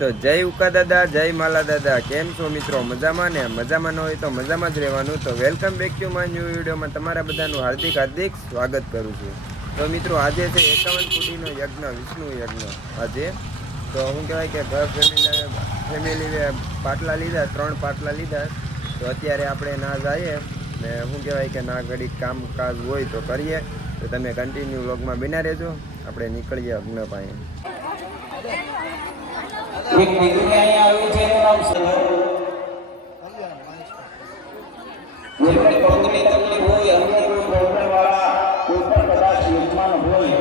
તો જય ઉકા દાદા, જય માલા દાદા. કેમ છો મિત્રો? મજામાં ને? મજામાં ન હોય તો મજામાં જ રહેવાનું. તો welcome back to my new વિડીયોમાં તમારા બધાનું હાર્દિક સ્વાગત કરું છું. તો મિત્રો આજે છે 51 કુટીનો યજ્ઞ, વિષ્ણુ યજ્ઞ આજે. તો શું કહેવાય કે ઘર ફેમિલી પાટલા લીધા, 3 પાટલા લીધા. તો અત્યારે આપણે ના જઈએ ને શું કહેવાય કે ના ઘડીક કામકાજ હોય તો કરીએ. તો તમે કન્ટિન્યુ વ્લોગમાં બના રહેજો. આપણે નીકળીએ યજ્ઞ પાસે. એક દીકરી અહીંયા આવી છે, એનું નામ સર. જેમને પગની તકલીફ હોય, અન્ય કોઈ પ્રોબ્લેમ વાળા કોઈ પણ કદાચ યુદ્ધમાં હોય,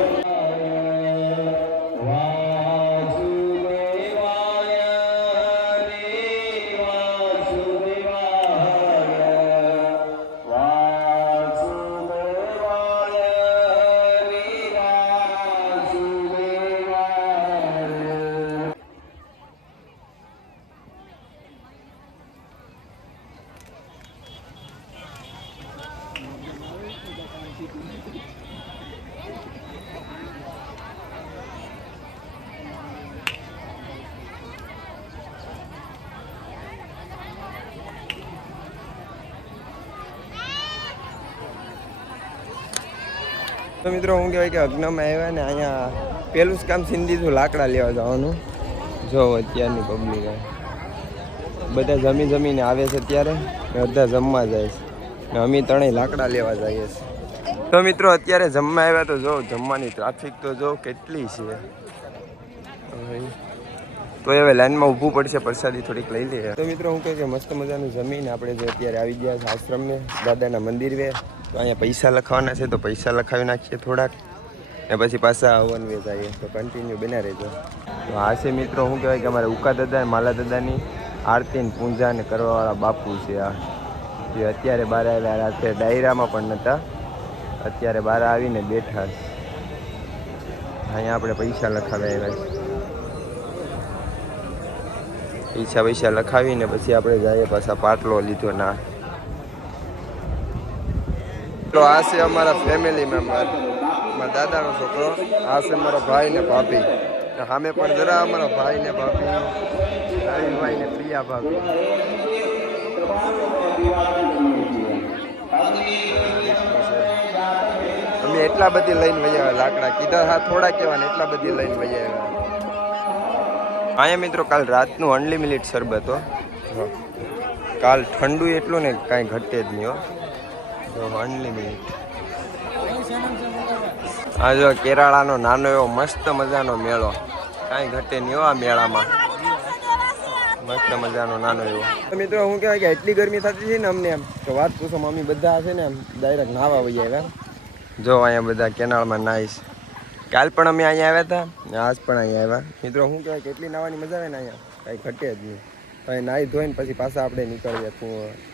તો મિત્રો શું કહેવાય કે અગ્નમાં આવ્યા ને અહીંયા પહેલું જ કામ સિંધીથી લાકડા લેવા જવાનું. જો અત્યારની પબ્લિક બધા જમીને આવે છે અત્યારે, બધા જમવા જાય છે ને અમે ત્રણેય લાકડા લેવા જઈએ છીએ. તો મિત્રો અત્યારે જમવા આવ્યા તો જો જમવાની ટ્રાફિક તો જો કેટલી છે. તો હવે લાઈનમાં ઊભું પડશે, પ્રસાદી થોડીક લઈ લઈએ. તો મિત્રો હું કહું કે મસ્ત મજાનું જમીન આપણે જે અત્યારે આવી ગયા છે આશ્રમે, દાદાના મંદિર વે. તો અહીંયા પૈસા લખાવાના છે તો પૈસા લખાવી નાખીએ થોડાક, ને પછી પાછા હવન વે જઈએ. તો કન્ટિન્યુ બના રહેજો. તો આ છે મિત્રો શું કહેવાય કે અમારે ઉકા દાદા માલા દાદાની આરતી ને પૂજા ને કરવાવાળા બાપુ છે આ. જે અત્યારે બહાર આવ્યા, રાત્રે ડાયરામાં પણ નહોતા, અત્યારે બહાર આવીને બેઠા છે. અહીંયા આપણે પૈસા લખાવી આવ્યા છે. પૈસા લખાવીને પછી આપણે જઈએ પાછા પાટલો લીધો ના. તો આ છે અમારા ફેમિલી મેમ્બર, મારા દાદાનો છોકરો. આ છે મારો ભાઈ ને ભાભી. સામે પણ જરા અમારા ભાઈ ને ભાભી, રવિભાઈ ને પ્રિયા ભાભી. અમે એટલા બધી લઈને વૈયા લાકડા કીધા હા થોડા કહેવાય ને એટલા બધી લઈને વૈયા. અહીંયા મિત્રો કાલ રાતનું અનલિમિટેડ શરબત હો. કાલ ઠંડુ એટલું ને કાંઈ ઘટે જ નહીં હો. અનલિમિટેડ. આ જો કેરાળાનો નાનો એવો મસ્ત મજાનો મેળો, કાંઈ ઘટે નહીં હો આ મેળામાં. મસ્ત મજાનો નાનો એવો. મિત્રો શું કહેવાય કે એટલી ગરમી થતી છે ને અમને એમ તો વાત પૂછો, મમ્મી બધા છે ને એમ ડાયરેક્ટ નાહવા વહી આવ્યા. જો અહીંયા બધા કેનાળમાં નાહીશ. કાલ પણ અમે અહીંયા આવ્યા હતા ને આજ પણ અહીંયા આવ્યા. મિત્રો શું કહેવાય કે એટલી નાહવાની મજા આવે ને અહીંયા કાંઈ ઘટે જ નહીં. અહીં નાહી ધોઈને પછી પાછા આપણે નીકળીએ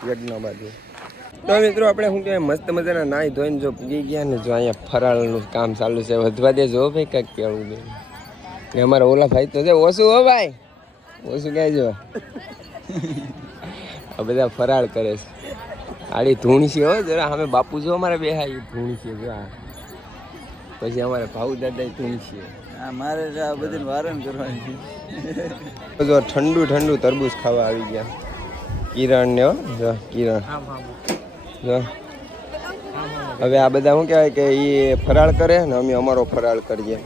યજ્ઞ બાજુ. તો મિત્રો આપણે શું કહેવાય મસ્ત મજાના નાહી ધોઈને જો પૂગી ગયા ને જો અહીંયા ફરાળનું કામ ચાલુ છે. વધવા દે જો ભાઈ કાંઈક કેવું દે ને અમારા ઓલા ભાઈ તો છે ઓછું હો ભાઈ, ઓછું કહેજો. આ બધા ફરાળ કરે છે. આડી ધૂણસી હો જરા. અમે બાપુ જો અમારે બે હા ધૂણસી જો. પછી અમારે ભાઉ દાદા ધૂણસી. મારે આ બધી વારણ કરવાની છે. જો ઠંડુ તરબૂચ ખાવા આવી ગયા કિરણ ને હો. જો કિરણ જો હવે આ બધા શું કહેવાય કે એ ફરાળ કરે ને અમે અમારો ફરાળ કરીએ.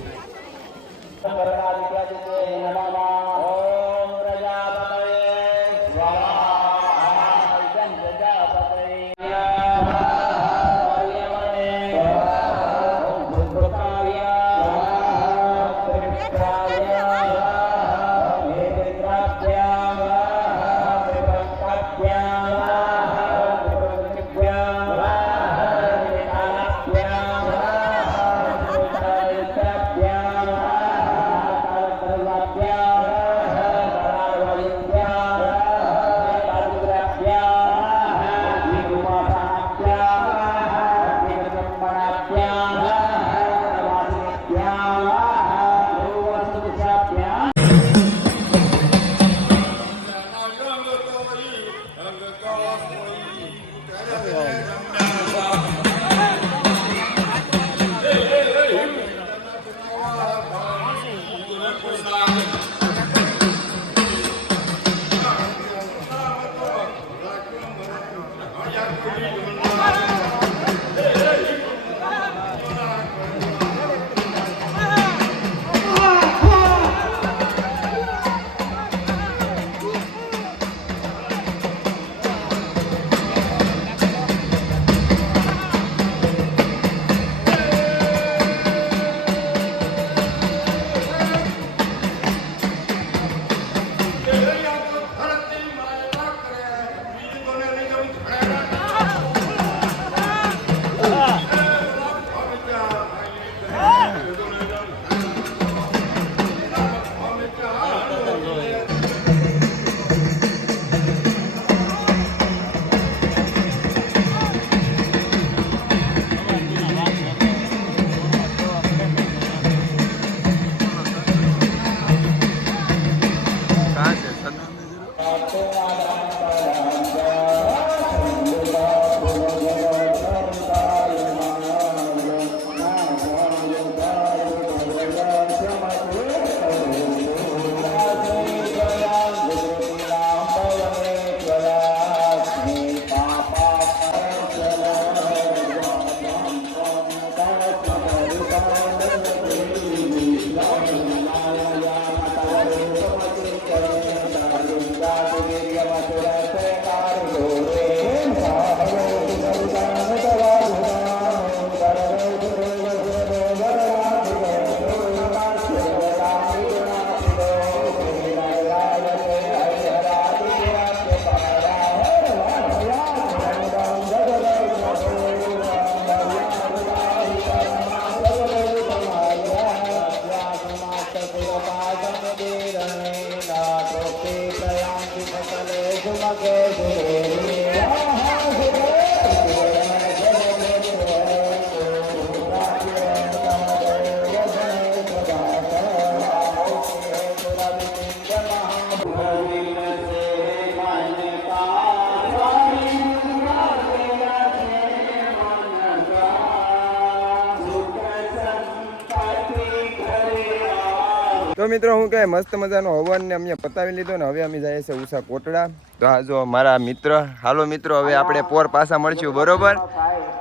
તો મિત્રો હું કહે મસ્ત મજાનો હવન ને અમે પતાવી લીધો ને હવે અમે જઈએ છીએ ઉષા કોટડા. તો આ જો મારા મિત્ર, હાલો મિત્રો, હવે આપણે પોર પાછા મળશું, બરોબર?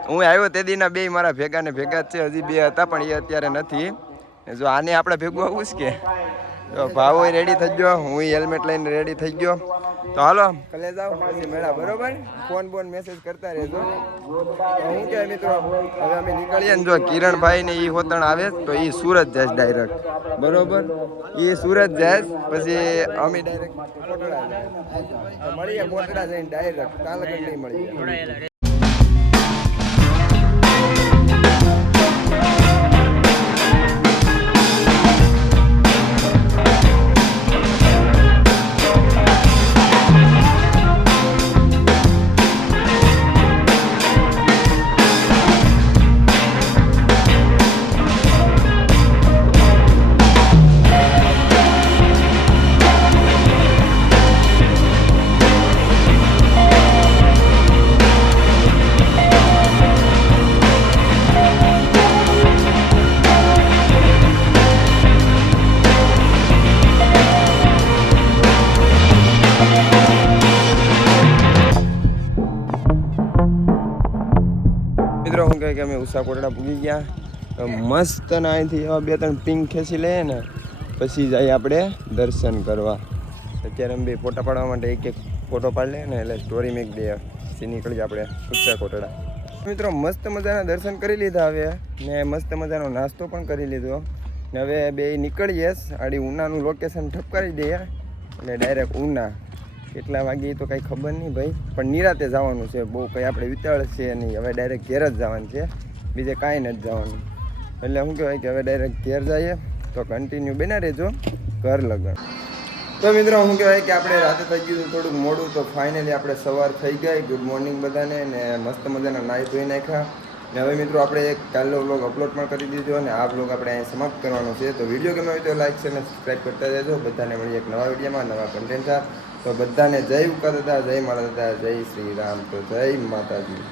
હું આવ્યો તે દીના બે મારા ભેગા ને ભેગા જ છે, હજી બે હતા પણ એ અત્યારે નથી. જો આને આપણે ભેગું આવું છે કે તો ભાવો રેડી થઈ ગયો, હું હેલ્મેટ લઈને રેડી થઈ ગયો. તો હાલો કલે જાઓ પછી મેળા, બરોબર? ફોન બોન મેસેજ કરતા રહેજો. હું કે મિત્રો હવે અમે નીકળીએ ને જો કિરણભાઈ ને એ હોતણ આવે તો એ સુરત જાય ડાયરેક્ટ, બરોબર? એ સુરત જાય પછી અમે ડાયરેક્ટ કોટડા જાય, મળીએ કોટડા જઈને ડાયરેક્ટ, કાલે નહીં મળીએ. મિત્રો હું કહે કે અમે ઉષા કોટડા પૂગી ગયા, મસ્ત ને અહીંથી બે ત્રણ પિંક ખેંચી લઈએ ને પછી જઈએ આપણે દર્શન કરવા. અત્યારે અમે બે ફોટા પાડવા માટે એક એક ફોટો પાડી લઈએ ને એટલે સ્ટોરી મેક દઈએ, પછી નીકળીએ આપણે ઉષા કોટડા. મિત્રો મસ્ત મજાના દર્શન કરી લીધા હવે ને મસ્ત મજાનો નાસ્તો પણ કરી લીધો ને હવે બે નીકળીએ. આડી ઉનાનું લોકેશન ઠપકારી દઈએ એટલે ડાયરેક્ટ ઉના. કેટલા વાગે તો કંઈ ખબર નહીં ભાઈ, પણ નિરાતે જવાનું છે, બહુ કંઈ આપણે વિચાર છે નહીં. હવે ડાયરેક્ટ ઘેર જ જવાનું છે, બીજે કાંઈ નથી જવાનું. એટલે શું કહેવાય કે હવે ડાયરેક્ટ ઘેર જઈએ તો કન્ટિન્યુ બના રહેજો ઘર લગન. તો મિત્રો શું કહેવાય કે આપણે રાતે થઈ ગયું થોડુંક મોડું, તો ફાઇનલી આપણે સવાર થઈ ગઈ. ગુડ મોર્નિંગ બધાને ને મસ્ત મજાના નાહી ધોઈ નાખ્યા ને હવે મિત્રો આપણે એક કાલનો વ્લોગ અપલોડ પણ કરી દીધો અને આ વ્લોગ આપણે અહીં સમાપ્ત કરવાનો છે. તો વિડીયો ગમે હોય તો લાઈક છે અને સબસ્ક્રાઈબ કરતા રહેજો. બધાને મળીએ એક નવા વિડીયોમાં નવા કન્ટેન્ટ સાથે. તો બધાને જય ઉકા દાદા, જય મારા દાદા, જય શ્રી રામ. તો જય માતાજી.